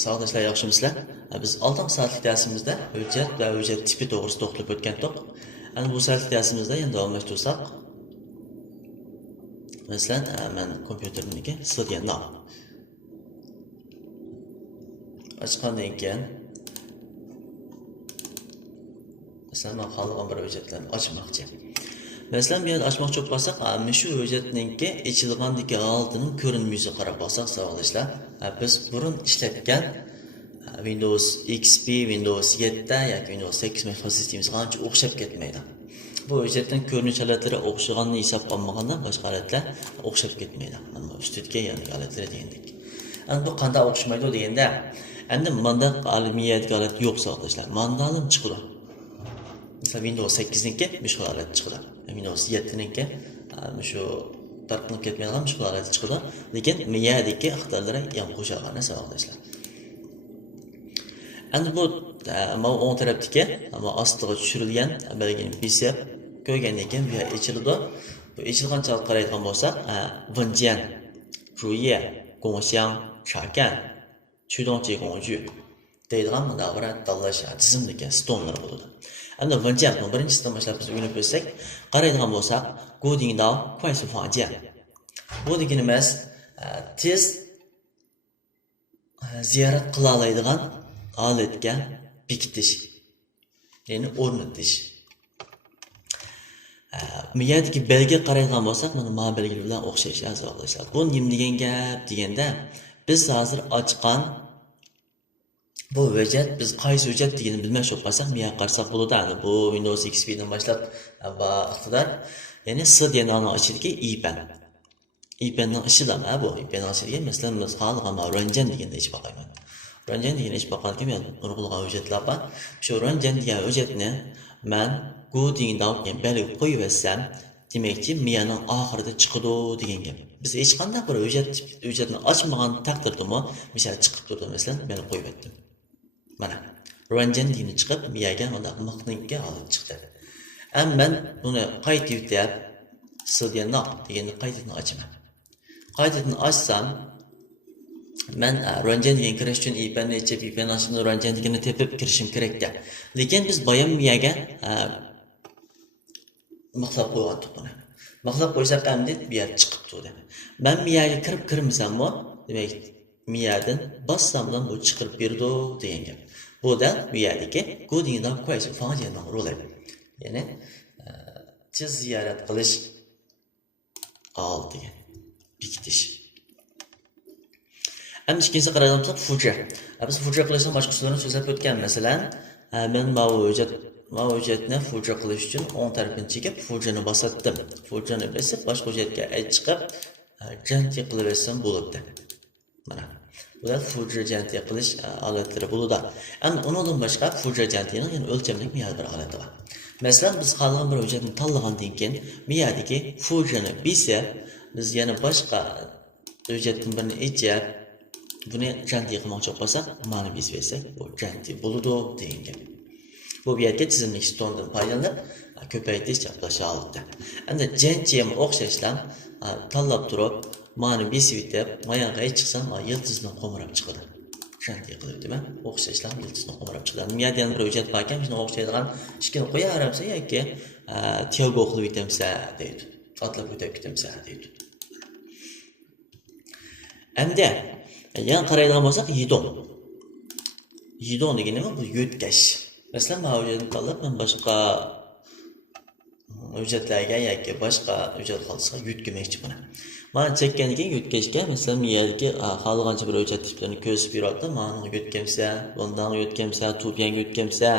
Sağdaşlar yaxşımısınızlar? Biz altın saatlik dersimizde hüccet ve hüccet tipi doğrusu to'xtalib o'tgandik. Yani bu saatlik dersimizde yana davomlashtirsak. Masalan, men kompyuterimniki silgan nav. Ochgandan keyin masalan, men xohlagan bir hüccetlarni ochmoqchi. Masalan, bu yerda ochmoqchi bo'lsak, shu hüccetninki ichilgandagi holatining ko'rinma yuziga qarab olsak, savollashlar, biz burun ishlatgan Windows XP, Windows 7 yoki Windows 8 mikrosistemasiga ancha o'xshab ketmaydi. Bu hüccetin ko'rinish holatlari o'xshaganini hisob olmaganda boshqa holatlar o'xshab ketmaydi. Ammo ustidagi yangi holatlar degandek. Endi bu qanday o'xshamaydi deganda, endi mandaq alimiyatga holat yo'q saqlashlar. Mandalim chiqadi. Mesela Windows 8'ninki müşkül aleti çıkıdı. Windows 7'ninki şu tartılıp ketmeyen müşkül aleti çıkıdı. Lekin miyadaki aktarlara yan koşarlarına sağlayışlar. Endi bu on tarafdaki ama astığa düşürülgen belgenin bisep köygendeki bir içildi. Bu içilgan çalıp qaraydigan bolsak, Wenjian, Zhuye, Gongxiang, Chagan, Qudongji Gongju deydigan bunda bir tanlash tizimdagi stonlar bo'ladi. Endi Wenjianning birinchisidan boshlab biz o'rganib o'tsak, qaraydigan bo'lsak, Gu Dingdao Kuai Su Fangjian. Bu degani emas, tez ziyorat qila oladigan holatga bekitish, ya'ni o'rnatish. Miyadagi belgi qaraydigan bo'lsak, mana bu belgi bilan o'xshash azoblar. Bu nima degan gap deganda, biz hozir ochgan bu hüccet biz qaysi hüccet deganini bilmay qolsak, miya qarsak bo'ladi. Yani bu Windows XP dan boshlab va iqtidor, ya'ni S deganini ichidagi IPN. IPNning ishidami bu? IPNning ichiga masalan biz xohlagan Ranjan deganni ichib boqayman. Ranjan deganni ichib boqqandan keyin nurg'ulg'an hüccetlar bor. Shu Ranjan degan hüccetni men Gu Dingdao degan belgi qo'yib olsam, demakki miyaning oxirida chiqadi degan gap. Biz hech qanday bir hüccetni ochmagan taqdirdami, misol chiqib turdi, masalan, men qo'yib etdim. Mana Ranjan degani chiqib, miyaga mana miqninga olib chiqdi. Am men buni qayta yutab, silgannoq deganni qaytadan ochaman. Qaytadan ochsam, men Ranjan degan kirish uchun IPNni ichib, IPN ochib Ranjan deganni tepib kirishim kerak-da. Lekin biz bayon miyaga maqlab qo'ygandik buni. Maqlab qo'ysak ham deb bu yer chiqib turdi. Men miyaga kirib kirmasammi, demak miyadan bassam bilan bu chiqib berdi degan gap. Bu da miyadagi Gu Dingdao Kuai Su Fangjianning roli. Ya'ni tez ziyorat qilish degan bekitish. Endi ikkinchisi qaraydigan bo'lsak, fuja. Biz fuja qilishning boshqa usulini so'zlab o'tgan. Masalan, men bu hujjatni fuja qilish uchun o'ng tarafini chekib, fujani bosatdim. Fujani bosib, boshqa hujjatga chiqib, janti qilib olsam bo'ladi. Mana bular fuja janti qilish olatlari bo'ladi. Endi undan boshqa fuja jantining yana o'lchamlik miyada bir olati bor. Masalan, biz xohlagan bir hujjatni tanlagandan keyin miyadagi fujani bisib, biz yana boshqa hujjatning birini ichib, buni janti qilmoqchi bo'lsak, mana bisib olsak, bu janti bo'ladi degan gap. Bu yerga tizimlik stondan foydalanib ko'paytirish chaplasha oldi. Endi janti ham o'xshashlar tanlab turib, mani besib etib, mayanga chiqsam, yildizni qo'mirab chiqadi. Janti qilib deymi? O'xshashlar yildizni qo'mirab chiqadi. Miyadan bir hujjat bor ekan, shuni o'xshaydigan ishkini qo'yaramsa yoki Tiago qilib etamsa deydi. Atlab o'tib ketamsa deydi. Endi yana qaraydigan bo'lsak, Yidong. Yidong degani nima? Bu yo'tkash. Masalan, men hujjatni tanlab, men boshqa hujjatlarga yoki boshqa hujjat xolisiga yutkamoqchi buni. Men chekkandan keyin yutkashga, masalan, miyadagi xohlagancha bir hujjat tiplarini ko'rsatib beradi. Meni yutkamsa, bundan yutkamsa, tupyang yutkamsa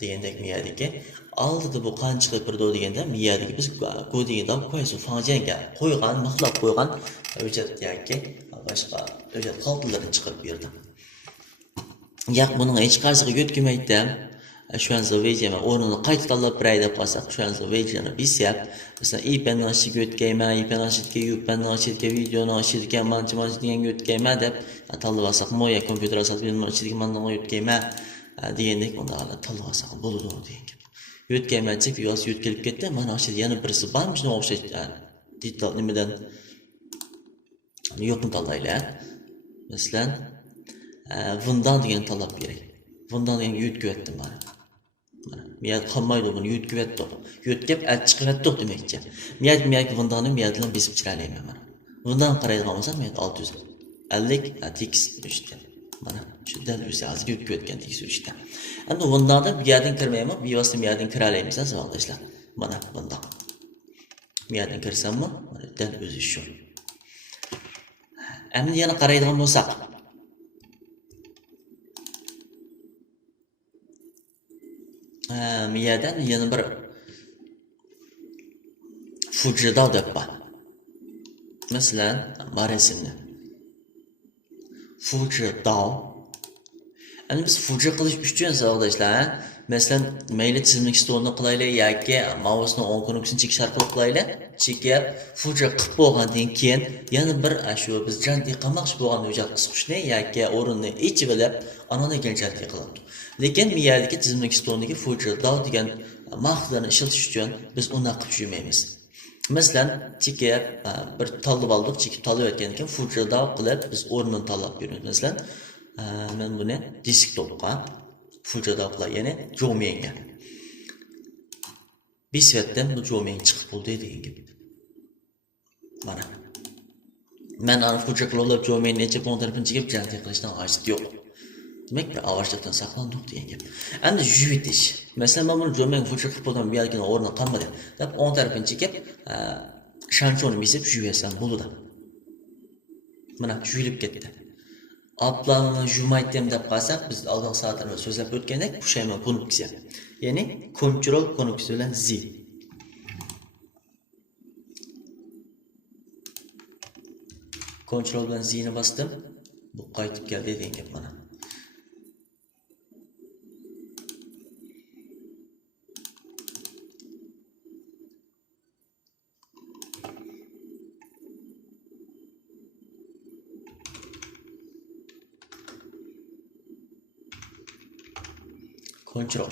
degandek miyadagi oldida bu qancha qilib turdi deganda miyadagi biz Gu Dingdao Kuai Su Fangjianga qo'ygan, maqlab qo'ygan hujjat yoki boshqa hujjat xoltlarini chiqib berdi. Yo'q, buning hech qaysiga yutkamaydi. Şu an zavejama o'rnini qayta tanlab biray deb qolsak, shu an zavejani bisib, masalan, IPNni ichiga yo'tkayman, IPN ichiga UPNni ichiga videoni ichiga mancha degan yo'tkayman deb tanlab olsak, moya kompyuter ichiga manni yo'tkayman degandek unda tanlab olsak bo'ladi degan gap. Yo'tkayman deb yoz yo'tkilib ketdi, mana ichida yana birisi bormi, shunga o'xshash detal nimadan yo'qni tanlaylar. Masalan, bundan degan talab kerak. Bundan degan yutkib etdim mana. Miyat qolmaydi buni yutkib etdik. Yutkib chiqib etdik demakchi. Miyat bundan miyatdan besib chiqalayman mana. Bundan qaraydigan bo'lsam miyat 650 tekis işte. Mana shu dal o'zi hozir yutkib etgan tekis işte. Endi bundan da miyatdan kirmaymi? Bevosita miyatdan kira olamiz savoldoshlar. Mana bundan. Miyatdan kirsammi? Mana dal o'zi shu. Endi yana qaraydigan bo'lsak, miyadan yana bir fujridao deb bor. Masalan, maresimni. Fujridao. Endi biz fujri qilish uchun savoldoshlar, masalan, mayli tizimlik stolni qilaylik yoki mouseni o'ng knopkasini chekish orqali qilaylik. Chekib, fujri qilib bo'lgandan keyin yana bir shu biz janti qamoqchi bo'lgan hujjat qisqishni yoki o'rinni ichib bilib, anani kelajakka qilamiz. Lekin miyadagi tizimlik stolniki fujridao degan mahsulotni ishlatish uchun biz uni qilib yurmaymiz. Masalan, chekib bir tanlab oldik, chekib tanlab o'tgandan keyin fujridao qilib biz o'rnini tanlab beramiz. Masalan, men buni desktopga fujridao qilib, ya'ni Zhoumienga. Bisvetdan bu Zhoumien chiqib bo'ldi degan gap. Mana. Men ana fujri qilib Zhoumienni necha pon tarafini chekib janti qilishdan hojat yo'q. Demak, bir avashlikdan saqlandik degan gap. Endi yuvitish. Masalan, men buni Zhoumien fujri qilib bo'ldim, bu yerga o'rni qolmadi deb o'ng tarafini chekib, shanchoni besib yuvasan bo'ladi. Mana yuvilib ketdi. Aplanını jumaytem deb qalsak, biz oldin soatlarni so'zlab o'tgandek, pushayman konopsiya. Ya'ni control konopsiyasi bilan Z. Control bilan Z'ni bosdim. Bu qaytib keldi degan gap mana. Control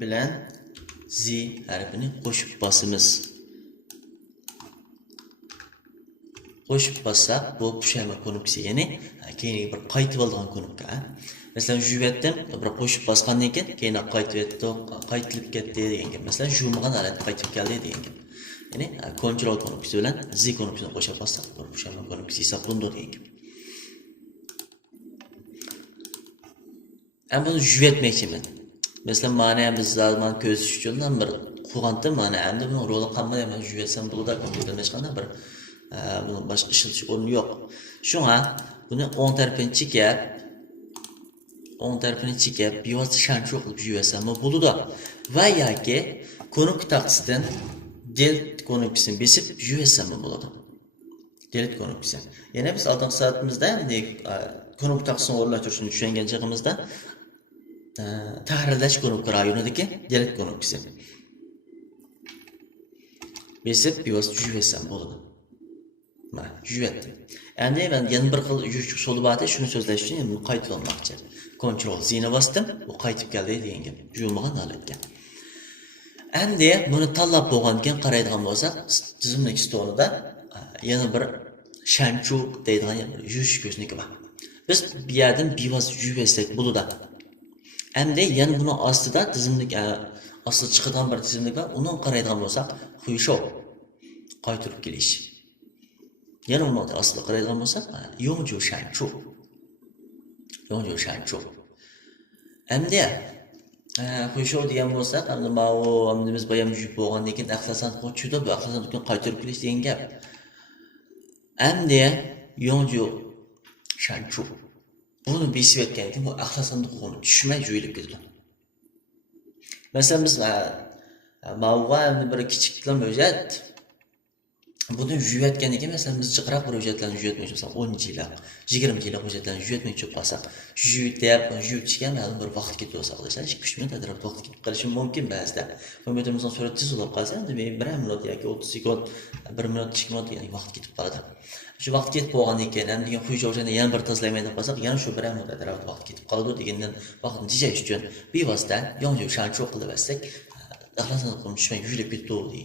bilan Z harfini qo'shib bosamiz. Qo'shib bossak, bu pushayma konopsiya, ya'ni keyingi bir qaytib olgan konopka. Masalan, juvatdan bir qo'shib bosgandan keyin qaytilib ketdi degan gap. Masalan, jumagan holatda qaytib keldi degan gap. Ya'ni control konopsiyasi bilan Z konopsiyasini qo'shib bossak, bu pushayma konopsiyasi hisoblanadi degan gap. Ben bunu jüvetmekçiyim. Mesela mana biz zaman köz üçünden bir kuğantım mana hem de bunun rolü kalmadı hemen jüvetsem bunu da kompüterden çıkanlar bir bunun başka işletiş ornu yok. Şu an bunu 10 tarafını çekip bir vasıta şansı olup jüvetsem bunu da veya ki konuk taksiden delete konukpisini besip jüvetsem bunu da. Delete konukpisi. Yani biz aldığımız saatimizde konuk taksini orlatıyorsunuz düşüngen çağımızda tahrirlash konopka rayonidagi delete konopkasi. Besib bevosita yuvsam bo'ladi. Mana yuvatdim. Endi men yana bir xil yuvish usuli bor, shuni so'zlash uchun buni qaytib olmoqchi. Control Z'ni bosdim, bu qaytib keldi degan gap. Yuvmagan holatga. Endi buni tanlab bo'lgandan keyin qaraydigan bo'lsak, tizimlik stolida yana bir shanchu deydigan yuvish ko'zniki bor. Biz bu yerdan bevosita yuvsak bo'ladi. Endi yana buni ostida tizimlik ostida chiqadigan bir tizimlik bor. Uni qaraydigan bo'lsak, Huishou qaytirib kelish. Yana uni ostida qaraydigan bo'lsak, Yongju Shanchu. Endi Huishou degan bo'lsak, endi endi biz bayam yuvib bo'lgandan keyin asosan qo'chida bu asosan qaytirib kelish degan gap. Endi Yongju Shanchu bunu besib etgan keyin bu axlasandiq qo'ni tushmay jo'yilib ketdi. Masalan biz mavg'ani bir kichiklar hujjat buni yuvatganiga masalan biz jiqraq bir hujjatlarni yuvatmoqchi bo'lsak 10 yillik, 20 yillik hujjatlarni yuvatmoqchi bo'lsak, yuvitishga ma'lum bir vaqt ketib bo'lsa, qilishlar 2-3 minut atrofida vaqt ketib qolishi mumkin ba'zida. Kompyuterimizdan surat tez ulab qolsa, endi 1 minut yoki 30 sekund, 1 minut, 2 minut degan vaqt ketib qoladi. Shu vaqt ketib bo'lgandan keyin ham degan Huishou'ni yana bir tozalamaydi qolsak, yana shu 1 minut atrofida vaqt ketib qoladi degandan vaqtni tejash uchun bevosita Yongju Shanchu qilib olsak, axlasan qo'ni tushmay yuvilib ketdi deydi.